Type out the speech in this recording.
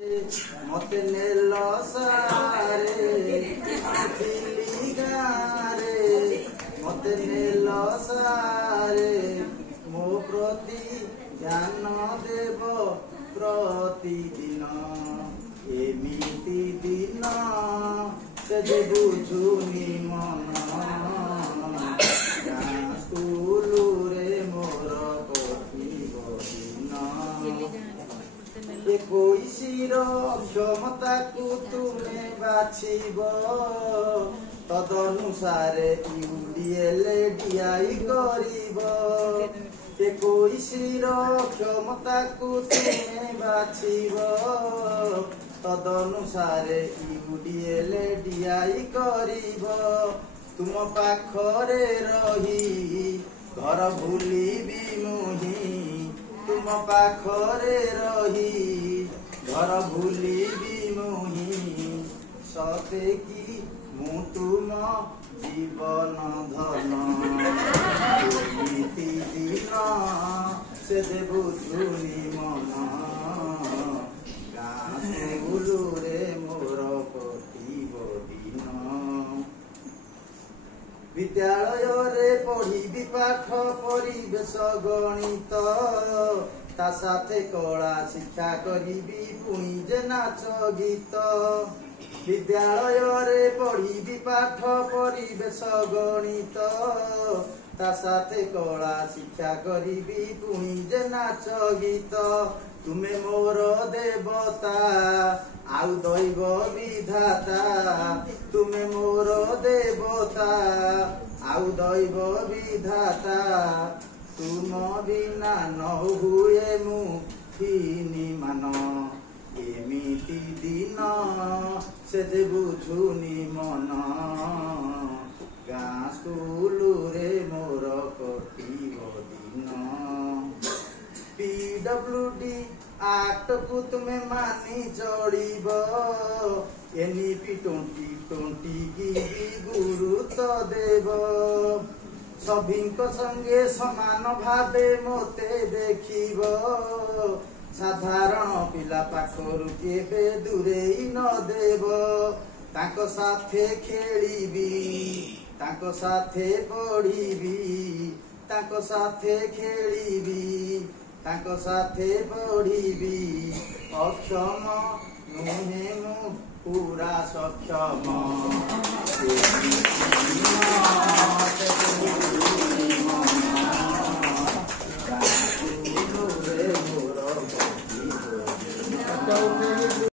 मते नेल सारे थिली गारे मते नेल सारे मो प्रति ध्यान देव प्रतिदिन एमिति दिन से बुझुनी मन स्कूल रे मोर कोईसीर क्षमता को तुमे बाछिब तदनुसारे यूडीएलडीआई करिब कोईसीर क्षमता को तुमे बाछिब तदनुसारे यूडीएलडीआई करिब तुम पाखरे रही घर भूलिबी मुही तुम पाखरे रही घर भूलिबी मुही सते कि मु तुम जीवन धन एमिति दिन से देबु झुनी मन गाँव रे मोर प्रतिदिन विद्यालय रे पढ़ी पाठ परिवेश गणित ता साथे कला शिक्षा करी पुणी जे नाच गीत विद्यालय रे पढ़ी पाठ परिवेश गणित ता साथे कला शिक्षा करी पुणी जे नाच गीत तुमे मोर देवता आउ दैव विधाता तुमे मोर देवता आउ दैव विधाता तुम बिना न हुए मु किनी मान एमिति दिन से बुझुनी मन गाँ स्कूल रे मोर कटिब दिन पीडब्ल्यूडी एक्ट को तुमे मानी चढ़ब एनईपी 2020 की गुरुत्व देव सभी संगे समान भावे मते देखिब साधारण पिला पाखरु केबे दूरेई न देव ताको साथे खेलिबी ताको साथे पढ़िबी ताको साथे खेलिबी ताको साथे पढ़िबी अक्षम नुहे मु पूरा सक्षम